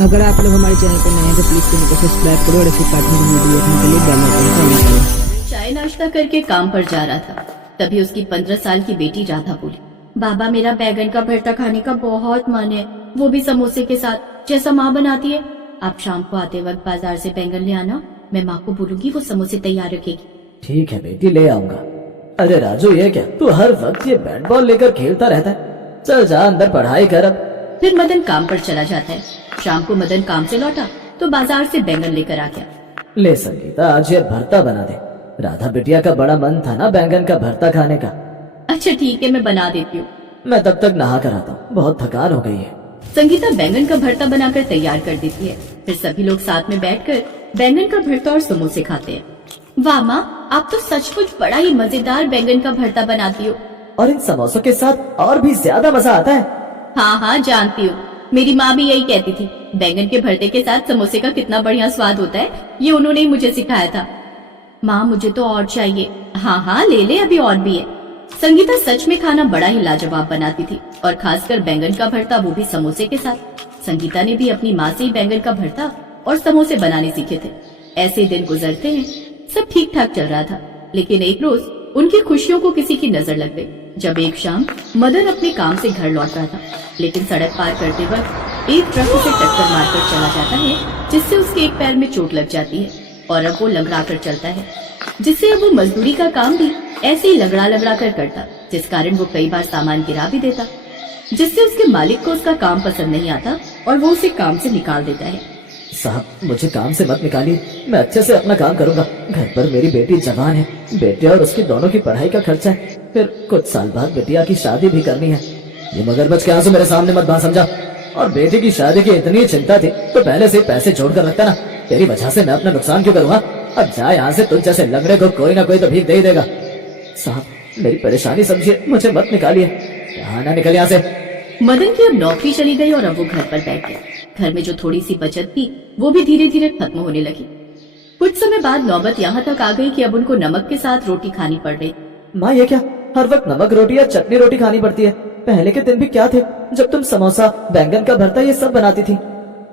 अगर आप लोग हमारे चैनल पर नए हैं तो प्लीज चैनल को सब्सक्राइब करो और ऐसे पार्टनर वीडियो देखने के लिए बेल आइकन को ऑन करो। चाय नाश्ता करके काम पर जा रहा था, तभी उसकी 15 साल की बेटी राधा बोली, बाबा मेरा बैगन का भरता खाने का बहुत मन है, वो भी समोसे के साथ जैसा माँ बनाती है। आप शाम को आते वक्त बाजार से बैंगन ले आना, मैं माँ को बोलूंगी वो समोसे तैयार रखेगी। ठीक है बेटी, ले आऊंगा। अरे राजू, ये क्या तू हर वक्त ये बैट बॉल लेकर खेलता रहता है? चल जा अंदर पढ़ाई कर अब। फिर मदन काम पर चला जाता है। शाम को मदन काम से लौटा तो बाजार से बैंगन लेकर आ गया। ले संगीता, आज ये भरता बना दे। राधा बिटिया का बड़ा मन था ना बैंगन का भरता खाने का। अच्छा ठीक है, मैं बना देती हूँ। मैं तब तक नहा कर आता हूँ, बहुत थकान हो गई है। संगीता बैंगन का भरता बनाकर तैयार कर देती है। फिर सभी लोग साथ में बैठकर बैंगन का भरता और समोसे खाते हैं। वाह माँ, आप तो सचमुच बड़ा ही मजेदार बैंगन का भरता बनाती हो। और इन समोसों के साथ और भी ज्यादा मजा आता है। हाँ हाँ जानती हूँ, मेरी माँ भी यही कहती थी, बैंगन के भरते के साथ समोसे का कितना बढ़िया स्वाद होता है, ये उन्होंने ही मुझे सिखाया था। माँ मुझे तो और चाहिए। हाँ हाँ ले ले, अभी और भी है। संगीता सच में खाना बड़ा ही लाजवाब बनाती थी, और खासकर बैंगन का भरता, वो भी समोसे के साथ। संगीता ने भी अपनी माँ से ही बैंगन का भरता और समोसे बनाने सीखे थे। ऐसे दिन गुजरते हैं, सब ठीक ठाक चल रहा था। लेकिन एक रोज उनकी खुशियों को किसी की नजर लग गई, जब एक शाम मदन अपने काम से घर लौट रहा था। लेकिन सड़क पार करते वक्त एक ट्रक उसे टक्कर मारकर चला जाता है, जिससे उसके एक पैर में चोट लग जाती है और अब वो लंगड़ा कर चलता है, जिससे अब वो मजदूरी का काम भी ऐसे ही लंगड़ा कर करता, जिस कारण वो कई बार सामान गिरा भी देता, जिससे उसके मालिक को उसका काम पसंद नहीं आता और वो उसे काम से निकाल देता है। साहब, मुझे काम से मत निकालिए, मैं अच्छे से अपना काम करूंगा। घर पर मेरी बेटी जवान है, बेटे और उसकी दोनों की पढ़ाई का खर्चा है, फिर कुछ साल बाद बेटिया की शादी भी करनी है। ये मगरमच्छ के आंसू मेरे सामने मत बहा, समझा? और बेटी की शादी की इतनी चिंता थी तो पहले से पैसे जोड़ कर रखता ना। तेरी वजह से मैं अपना नुकसान क्यों करूँगा? अब जा यहाँ से, तुझ जैसे लंगड़े को कोई ना कोई तो भीख दे ही देगा। साहब, मेरी परेशानी समझिए, मुझे मत निकालिए। यहाँ ना निकल यहाँ से। मदन की अब नौकरी चली गई और अब वो घर पर बैठ गया। घर में जो थोड़ी सी बचत थी वो भी धीरे धीरे खत्म होने लगी। कुछ समय बाद नौबत यहाँ तक आ गई कि अब उनको नमक के साथ रोटी खानी पड़ रही। माँ, ये क्या हर वक्त नमक रोटी या चटनी रोटी खानी पड़ती है? पहले के दिन भी क्या थे जब तुम समोसा, बैंगन का भरता ये सब बनाती थी?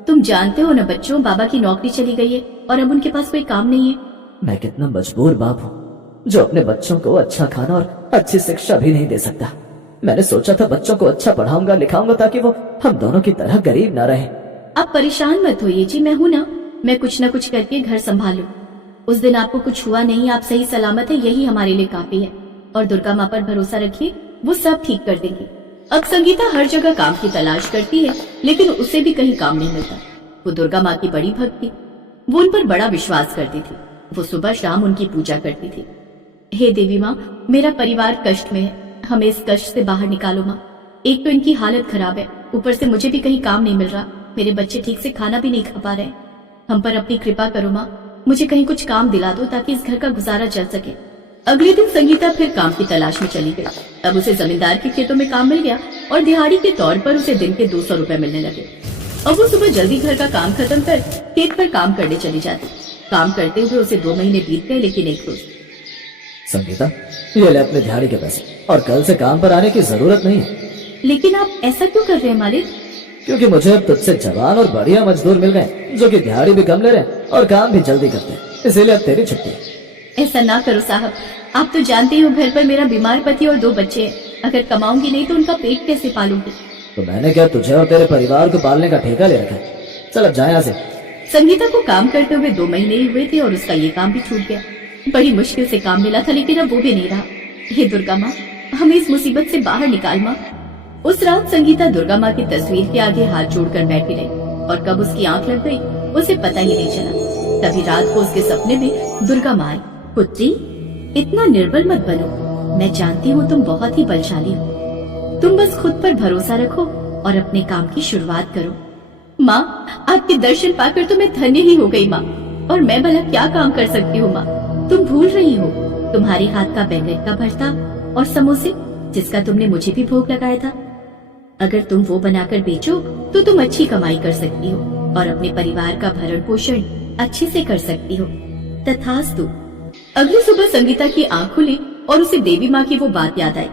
तुम जानते हो न बच्चों, बाबा की नौकरी चली गई है और अब उनके पास कोई काम नहीं है। मैं कितना मजबूर बाप हूँ जो अपने बच्चों को अच्छा खाना और अच्छी शिक्षा भी नहीं दे सकता। मैंने सोचा था बच्चों को अच्छा पढ़ाऊंगा लिखाऊंगा ताकि वो हम दोनों की तरह गरीब ना रहे। आप परेशान मत होइए जी, मैं हूँ ना, मैं कुछ न कुछ करके घर संभालूं। उस दिन आपको कुछ हुआ नहीं, आप सही सलामत है, यही हमारे लिए काफी है। और दुर्गा माँ पर भरोसा रखिए, वो सब ठीक कर देंगी। अब संगीता हर जगह काम की तलाश करती है, लेकिन उसे भी कहीं काम नहीं मिलता। वो दुर्गा माँ की बड़ी भक्त थी, वो उन पर बड़ा विश्वास करती थी। वो सुबह शाम उनकी पूजा करती थी। हे देवी माँ, मेरा परिवार कष्ट में है, हमें इस कष्ट से बाहर निकालो माँ। एक तो इनकी हालत खराब है, ऊपर से मुझे भी कहीं काम नहीं मिल रहा, मेरे बच्चे ठीक से खाना भी नहीं खा पा रहे। हम पर अपनी कृपा करो माँ, मुझे कहीं कुछ काम दिला दो ताकि इस घर का गुजारा चल सके। अगले दिन संगीता फिर काम की तलाश में चली गई। अब उसे जमींदार के खेतों में काम मिल गया और दिहाड़ी के तौर पर उसे दिन के 200 रुपए मिलने लगे। अब वो सुबह जल्दी घर का काम खत्म कर खेत पर काम करने चली जाती। काम करते हुए उसे 2 महीने बीत गए, लेकिन एक रोज। संगीता, ये ले अपने दिहाड़ी के पैसे, और कल से काम पर आने की जरूरत नहीं है। लेकिन आप ऐसा क्यों कर रहे हैं मालिक? क्योंकि मुझे अब तुझसे जवान और बढ़िया मजदूर मिल गए जो कि दिहाड़ी भी कम ले रहे हैं और काम भी जल्दी करते हैं, इसीलिए अब तेरी छुट्टी। ऐसा ना करो साहब, आप तो जानते ही हो घर पर मेरा बीमार पति और 2 बच्चे हैं। अगर कमाऊंगी नहीं तो उनका पेट कैसे पालूंगी? तो मैंने क्या तुझे और तेरे परिवार को पालने का ठेका ले रखा है? चल अब जा यहाँ से। संगीता को काम करते हुए 2 महीने ही हुए थे और उसका ये काम भी छूट गया। बड़ी मुश्किल से काम मिला था, लेकिन अब वो भी नहीं रहा। हे दुर्गा माँ, हमें इस मुसीबत से बाहर निकाल माँ। उस रात संगीता दुर्गा माँ की तस्वीर के आगे हाथ जोड़कर बैठी रही, और कब उसकी आंख लग गई उसे पता ही नहीं चला। तभी रात को उसके सपने में दुर्गा माँ आई। पुत्री, इतना निर्बल मत बनो, मैं जानती हूँ तुम बहुत ही बलशाली हो। तुम बस खुद पर भरोसा रखो और अपने काम की शुरुआत करो। माँ, आपके दर्शन पाकर तो मैं धन्य ही हो गई माँ, और मैं भला क्या काम कर सकती हूँ माँ? तुम भूल रही हो तुम्हारे हाथ का बैंगन का भरता और समोसे, जिसका तुमने मुझे भी भोग लगाया था। अगर तुम वो बनाकर बेचो तो तुम अच्छी कमाई कर सकती हो और अपने परिवार का भरण पोषण अच्छे से कर सकती हो। तथास्तु। अगली सुबह संगीता की आंख खुली और उसे देवी माँ की वो बात याद आई।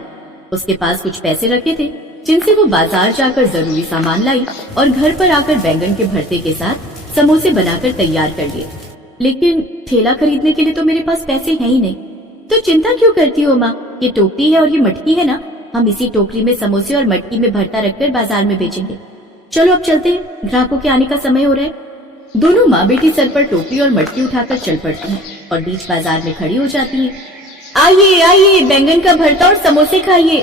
उसके पास कुछ पैसे रखे थे जिनसे वो बाजार जाकर जरूरी सामान लाई और घर पर आकर बैंगन के भरते के साथ समोसे बनाकर तैयार कर लिए। लेकिन ठेला खरीदने के लिए तो मेरे पास पैसे हैं ही नहीं। तो चिंता क्यों करती हो माँ, ये टोकरी है और ये मटकी है ना, हम इसी टोकरी में समोसे और मटकी में भरता रखकर बाजार में बेचेंगे। चलो अब चलते हैं, ग्राहकों के आने का समय हो रहा है। दोनों माँ बेटी सर पर टोकरी और मटकी उठाकर चल पड़ती हैं और बीच बाजार में खड़ी हो जाती हैं। आइए आइए, बैंगन का भरता और समोसे खाइए।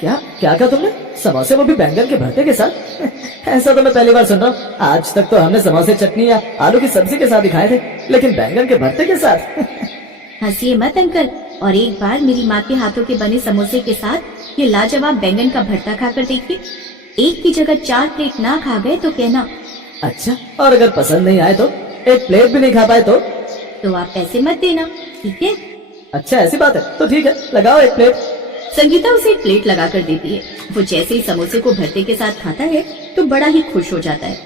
क्या क्या कहा तुमने? समोसे, वो भी बैंगन के भरते के साथ? ऐसा तो मैं पहली बार सुन रहा हूँ। आज तक तो हमने समोसे चटनी या आलू की सब्जी के साथ ही खाए थे, लेकिन बैंगन के भरते के साथ? हंसिए मत अंकल, और एक बार मेरी माँ के हाथों के बने समोसे के साथ ये लाजवाब बैंगन का भरता खाकर देखिए। एक की जगह 4 प्लेट ना खा गए तो कहना। अच्छा, और अगर पसंद नहीं आए तो? एक प्लेट भी नहीं खा पाए तो आप पैसे मत देना, ठीक है? अच्छा ऐसी बात है, तो ठीक है, लगाओ एक प्लेट। संगीता उसे एक प्लेट लगा कर देती है। वो जैसे ही समोसे को भरते के साथ खाता है तो बड़ा ही खुश हो जाता है।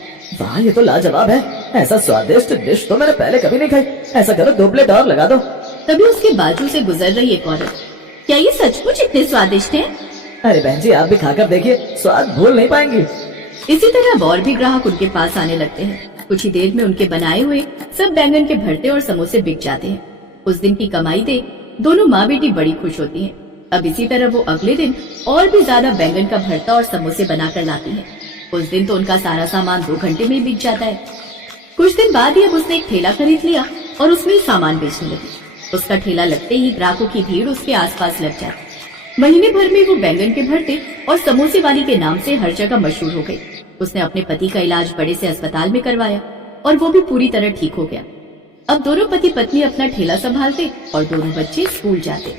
वाह, ये तो लाजवाब है। ऐसा स्वादिष्ट डिश तो मैंने पहले कभी नहीं खाई। ऐसा करो, 2 प्लेट और लगा दो। तभी उसके बाजू से गुजर रही एक औरत, क्या ये सचमुच इतने स्वादिष्ट हैं? अरे बहन जी, आप भी खाकर देखिए, स्वाद भूल नहीं पाएंगी। इसी तरह अब और भी ग्राहक उनके पास आने लगते हैं। कुछ ही देर में उनके बनाए हुए सब बैंगन के भरते और समोसे बिक जाते हैं। उस दिन की कमाई देख दोनों माँ बेटी बड़ी खुश होती हैं। अब इसी तरह वो अगले दिन और भी ज्यादा बैंगन का भरता और समोसे बनाकर लाती हैं। उस दिन तो उनका सारा सामान 2 घंटे में ही बिक जाता है। कुछ दिन बाद ही अब उसने एक ठेला खरीद लिया और उसमें सामान बेचने लगी। उसका ठेला लगते ही ग्राहकों की भीड़ उसके आसपास लग जाती। महीने भर में वो बैंगन के भरते और समोसे वाली के नाम से हर जगह मशहूर हो गई। उसने अपने पति का इलाज बड़े से अस्पताल में करवाया और वो भी पूरी तरह ठीक हो गया। अब दोनों पति पत्नी अपना ठेला संभालते और दोनों बच्चे स्कूल जाते।